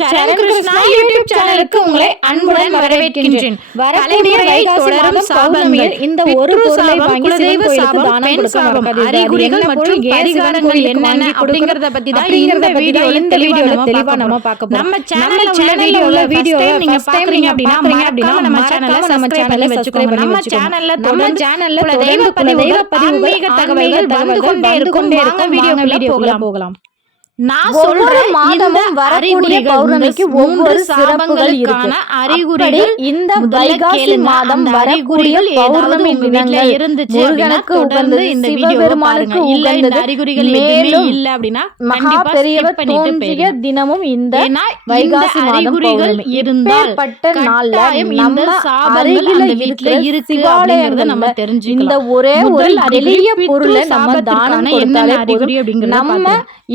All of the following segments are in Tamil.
சரண் கிருஷ்ணா யூடியூப் சேனலுக்கு உங்களை அன்புடன் வரவேற்கின்றேன் வரக்கூடிய மாதம் பௌர்ணமியில் இந்த ஒரு பொருளை வாங்கி சிவன் கோயிலுக்கு தானம் கொடுக்க மறக்காதீர்கள். அறிகுறிகள் மற்றும் பரிகாரங்கள் என்னென்ன அப்படிங்கறத பத்தி தான் இந்த வீடியோல தெளிவா தெளிவா நம்ம. பார்க்க போறோம். நம்ம நம்ம சேனல்ல சேனல்ல உள்ள வீடியோவை நீங்க பாக்குறீங்க அப்படின்னா அப்படின்னா நம்ம மறக்காம சேனலை நம்ம subscribe சேனலை பண்ணி நம்ம. சேனல்ல நம்ம சேனல்ல தெய்வ குல தெய்வ பதிவுகள், தகவல்கள் வந்து கொண்டே இருக்கும். வாங்க வீடியோக்குள்ள போகலாம். போகலாம் நான் சொல்ற மாதமும் வரக்கூடிய பௌர்ணமிக்கு ஒவ்வொரு சிறப்புகள் அறிகுறிகள் இந்த வைகாசி. மாதம் வரக்கூடிய பௌர்ணமி தினங்கள் இருந்துச்சு முருகனுக்கு உகந்தது இந்த சிவபெருமானுக்கு பாருங்க. இல்ல இந்த உகந்தது அறிகுறிகள் மேலும் இல்ல அப்படின்னா மகா பெரியவர் தோன்றிய. தினமும் இந்த வைகாசி மாதம் அறிகுறிகள் பௌர்ணமி இருந்தால் இப்பேற்பட்ட நாள்ல நம்ம அருகில இருக்கிற இருக்கு அப்படிங்கறத நம்ம சிவாலயங்கள்ல இந்த ஒரே ஒரு எளிய பொருளை நம்ம தானம் கொடுத்தாலே போதும் அப்படிங்கறத நம்ம.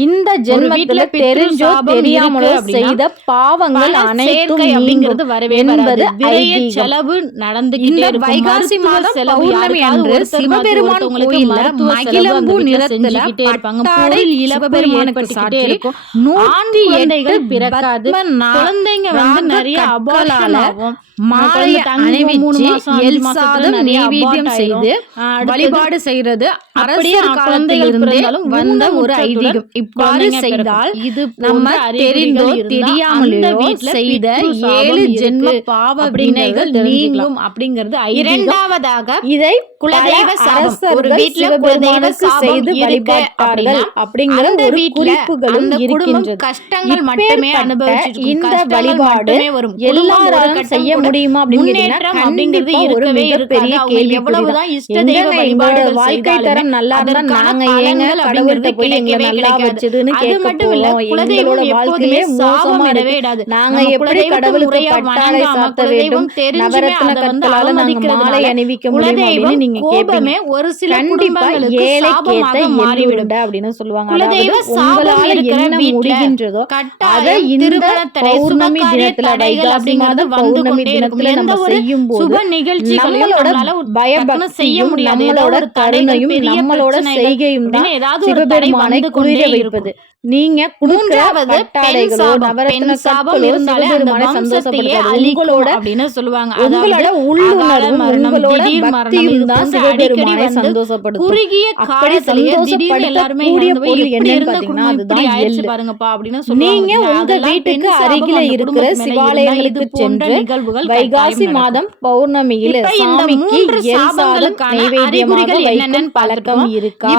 இந்த ஜென்மத்துல தெரிஞ்சோ தெரியாமலோ செய்த பாவங்கள் அனைத்தும் அப்படிங்கிறது வரவே என்பது. செலவு நடந்துகிட்டே இந்த வைகாசி மாதம் பௌர்ணமி அன்று சிவபெருமான் கோயில்ல மகிழம்பூ நிறத்துல பட்டாடை ஏற்பட்டுக்கிட்டே சாற்றி நூற்றி குழந்தைகள் பிறக்காது. குழந்தைங்க வந்து நிறைய தங்கும் மூணு அணிவிச்சு எல் சாதம் abort செய்து வழிபாடு செய்யறது குழந்தைகள் காலத்திலிருந்தே வந்த ஒரு ஐதீகம். இவ்வாறு செய்தால். இது நம்ம தெரிந்தோ தெரியாமலோ செய்த ஏழு ஜென்ம பாவ அப்படிங்கறத வினைகள். நீங்கும் அப்படிங்கிறது இரண்டாவதாக இதை குலதெய்வ சாபம். ஒரு வீட்ல குலதெய்வ செய்து வழிபட்டார்கள் அப்படிங்கிற ஒரு குறிப்புகளும் இருக்கின்றது கஷ்டங்கள் மட்டுமே இருக்கும். இந்த வழிபாடு வரும். கட்டம் செய்ய முடியுமா அப்படிங்கிறது கண்டிப்பா ஒரு மிகப்பெரிய. அவங்க கேள்விக்குறி எவ்வளவுதான் இஷ்ட தெய்வ வழிபாடுகள் வாழ்க்கை தரம் நல்லா இருந்தா நாங்க ஏங்க கடவுள்கிட்ட அப்படிங்கிறது போய் எங்களை நல்லா. வச்சதுன்னு அது கேட்க மட்டும் இல்ல குலதெய்வம் எப்போதுமே சாபம் இடவே இடாது நாங்க எப்படி கடவுளுக்கு வணங்காம சாத்த வேண்டும்? நவரத்ன கற்களால நாங்க மாலை அணிவிக்க முடியும் அப்படின்னு நீங்க கேட்பீங்க ஒரு சில குடும்பங்களுக்கு சாபமாக மாறிவிடும். அப்படின்னு சொல்லுவாங்க. குலதெய்வ சாபம் இருக்கிற முடிகின்றதோ அதை இந்த பௌர்ணமி தினத்துல வைகாசி வந்து பௌர்ணமி. தினத்துல நம்ம ஒரு செய்யும் போது நம்மளோட டக்குனு செய்ய முடியாது. நம்மளோட கருணையும் நம்மளோட செய்கையும் தான் சிவபெருமானை குளிர கொண்டே வைப்பது. நீங்க மூன்றாவது பெண் சாபம். பெண் சாபம் இருந்தாலே அந்த வம்சத்தையே அழிக்கும் அப்படின்னு சொல்லுவாங்க. அதாவது உள்ளுணர்வும் மரணம், உங்களோட பக்தியும் தான் சிவபெருமானை சந்தோஷப்படுத்தும். குறுகிய காலத்திலேயே திடீர்னு எல்லாருமே என்னன்னு இருந்த பாத்தீங்கன்னா அதுதான் எள்ளு. பாருங்கப்பா அப்படின்னு நீங்க உங்க வீட்டுக்கு அருகில இருக்கிற சிவாலயங்களுக்கு சென்று வைகாசி. மாதம் பௌர்ணமியில சாமிக்கு எல் சாதம் நைவேத்தியமாக வைக்கும் பழக்கம். இருக்கா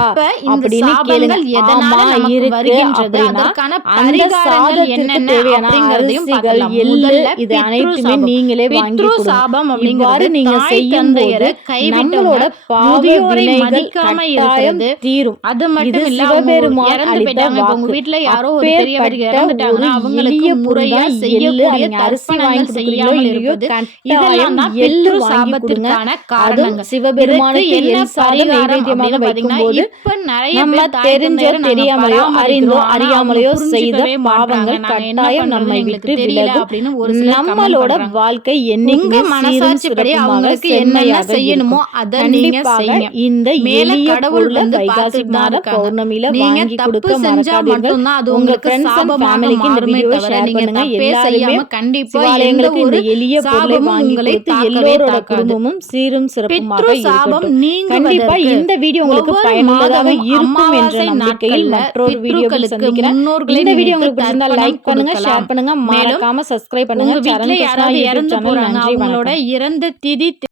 அப்படின்னு சாபங்கள் கேளுங்க. ஆமா நமக்கு இருக்கு. அப்படின்னா அதற்கான பரிகாரங்கள் என்னென்ன அப்படிங்கறதையும் பார்க்கலாம். முதல்ல இது அனைத்துமே. நீங்களே வாங்கி சாபம் அப்படிங்கிறது நீங்க செய்யும் போது முதியோரை மதிக்காம இருக்கிறது. தீரும். அது மட்டும் இறந்து போயிட்டாங்க. இப்ப உங்க யாரோ ஒரு பெரியவர் இறந்துட்டாங்கன்னா அவங்களுக்கு முறையா செய்யக்கூடிய தர்ப்பணங்கள் செய்யாமல் இருப்பது. இதெல்லாம் தான் பித்ரு சாபத்திற்கான காரணங்கள். சிவபெருமானுக்கு என்ன பரிகாரம் அப்படின்னு பாத்தீங்கன்னா இப்ப நிறைய பேர் தெரிஞ்சோ அறிந்தோ அறியாமலையோ செய்த பாவங்கள் என்ன கட்டாயம் நம்மை எங்களுக்கு விட்டு comment நம்மளோட. வாழ்க்கை உங்க என்னைக்குமே சீரும் சிறப்புமாக அவங்களுக்கு செம்மையாக செய்யணுமோ. அதை நீங்க செய்யுங்க. இந்த எளிய கடவுள் வந்து வைகாசி மாத. பௌர்ணமியில வாங்கி கொடுக்க செஞ்சா மறக்காதீர்கள். அது உங்க உங்களுக்கு ஃப்ரெண்ட்ஸ் அண்ட் ஃபேமிலிக்கு இந்த தவிர ஷேர் பண்ணுங்க. எல்லாருமே கண்டிப்பா ஒரு இந்த எளிய பொருளை வாங்கி கொடுத்து எல்லோரோட குடும்பமும் சீரும் சிறப்புமாக இருக்கட்டும். கண்டிப்பா இந்த வீடியோ உங்களுக்கு பயனுள்ளதாக இருக்கும் என்ற நம்பிக்கையில் மற்றொரு வீடியோவில் சந்திக்கிறேன். முன்னோர்களை இந்த வீடியோ நினைத்து உங்களுக்கு பிடிச்சிருந்தா தர்ப்பணம் லைக் பண்ணுங்க. ஷேர் பண்ணுங்க. மறக்காம சப்ஸ்கிரைப் பண்ணுங்க. யாராவது இறந்து போறாங்க அவங்களோட வணக்கம் இறந்த திதி